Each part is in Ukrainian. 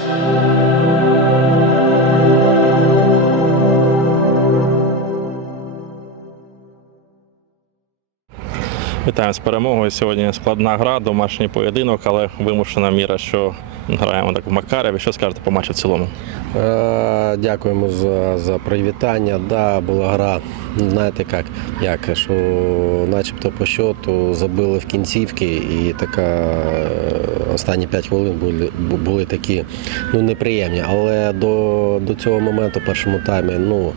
Thank you. Вітаємо з перемогою. Сьогодні складна гра, домашній поєдинок, але вимушена міра, що граємо так в Макареві. Що скажете по матчу в цілому? Е, Дякуємо за, за привітання. Да, була гра, знаєте як, як, що начебто по счету забили в кінцівки і така е, останні 5 хвилин були, були такі ну, неприємні. Але до, до цього моменту, першому таймі, ну.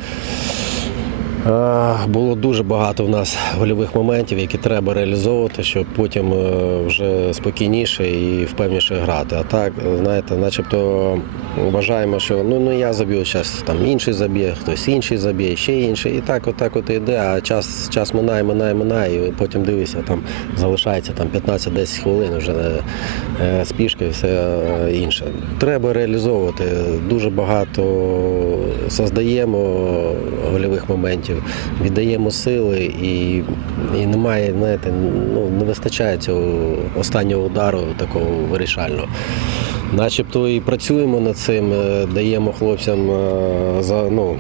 Е, Було дуже багато в нас гольових моментів, які треба реалізовувати, щоб потім е, вже спокійніше і впевніше грати. А так, знаєте, начебто вважаємо, що ну, ну я заб'ю зараз там інший заб'є, хтось інший заб'є, ще інший. І так, отак от іде, а час, час минає, минає, минає, і потім дивишся, там залишається там 15-10 хвилин вже е, спішка і все інше. Треба реалізовувати. Дуже багато создаємо гольових моментів, віддаємо сили і, і немає, знаєте, ну, не вистачає цього останнього удару такого вирішального. Начебто і працюємо над цим, е, даємо хлопцям е, за, ну,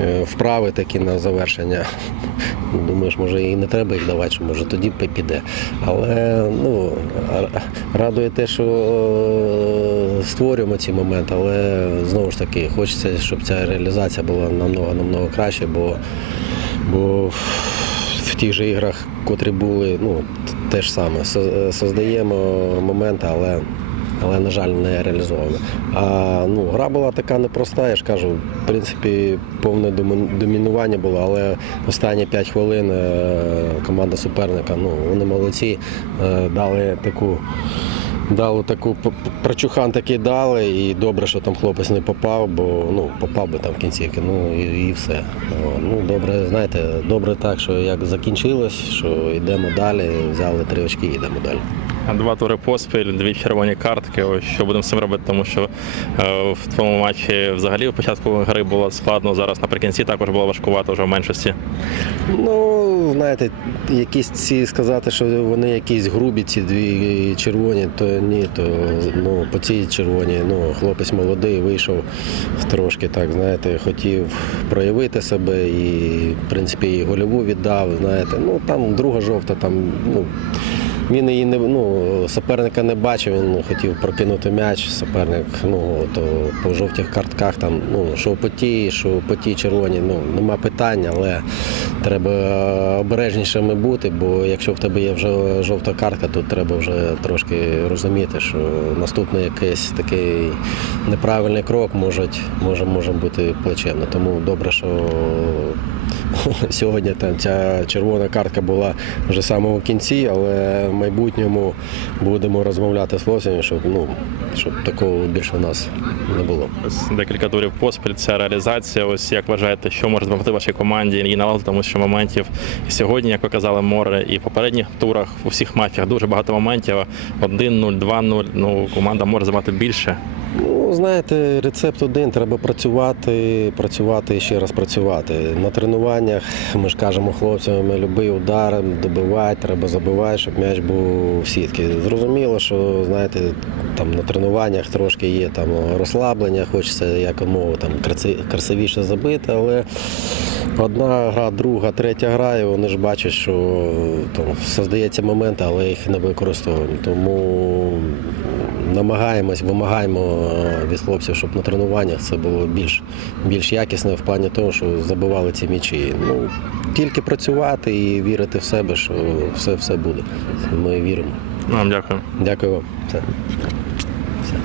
е, вправи такі на завершення. Думаєш, може і не треба їх давати, що може тоді піде. Але ну, радує те, що створюємо ці моменти, але знову ж таки хочеться, щоб ця реалізація була намного намного краще, бо, бо в тих же іграх, котрі були, ну, те ж саме. Создаємо моменти, але але, на жаль, не реалізовано. А ну, гра була така непроста, я ж кажу, в принципі, повне домінування було, але останні 5 хвилин е, команда суперника, ну, вони молодці, е, дали таку. Дали таку прочухан такий дали, і добре, що там хлопець не попав, бо ну попав би там в кінцівки, ну і, і все. Ну добре, знаєте, добре так, що як закінчилось, що йдемо далі, взяли три очки, і йдемо далі. Два тури поспіль, дві червоні картки. Ось що будемо з цим робити, тому що е, в твоєму матчі взагалі в початку гри було складно. Зараз наприкінці також було важкувато вже в меншості. Ну, знаєте, якісь ці сказати, що вони якісь грубі, ці дві червоні, то ні, то ну, по цій червоній, ну, хлопець молодий, вийшов трошки так, знаєте, хотів проявити себе і, в принципі, і гольову віддав, знаєте. Ну, там друга жовта, там, ну. Він її не ну, суперника не бачив, він хотів прокинути м'яч. Суперник, ну то по жовтих картках там, ну що по тій, що по тій червоній, ну нема питань, але треба обережнішими бути, бо якщо в тебе є вже жовта картка, то треба вже трошки розуміти, що наступний якийсь такий неправильний крок може, може, може бути плачевно. Тому добре, що сьогодні там ця червона картка була вже в самому кінці, але в майбутньому будемо розмовляти з хлопцями, щоб, ну, щоб такого більше у нас не було. Декілька турів поспіль. Ця реалізація. Ось як вважаєте, що може допомогти вашій команді її наладити, тому що моментів і сьогодні, як ви казали, море, і в попередніх турах у всіх матчах дуже багато моментів. 1-0, 2-0. Ну команда може забати більше. Ну, знаєте, рецепт один, треба працювати, працювати і ще раз працювати. На тренуваннях ми ж кажемо хлопцям, любий удар, добивай, треба забивати, щоб м'яч був в сітки. Зрозуміло, що знаєте, там на тренуваннях трошки є там розслаблення, хочеться якомога там красивіше забити, але одна гра, друга, третя гра, і вони ж бачать, що там создається момент, але їх не використовуємо. Тому намагаємось, вимагаємо е, від хлопців, щоб на тренуваннях це було більш, більш якісне в плані того, що забивали ці м'ячі. Ну, тільки працювати і вірити в себе, що все, все буде. Ми віримо. Ну, вам дякую. Дякую вам. Все. Все.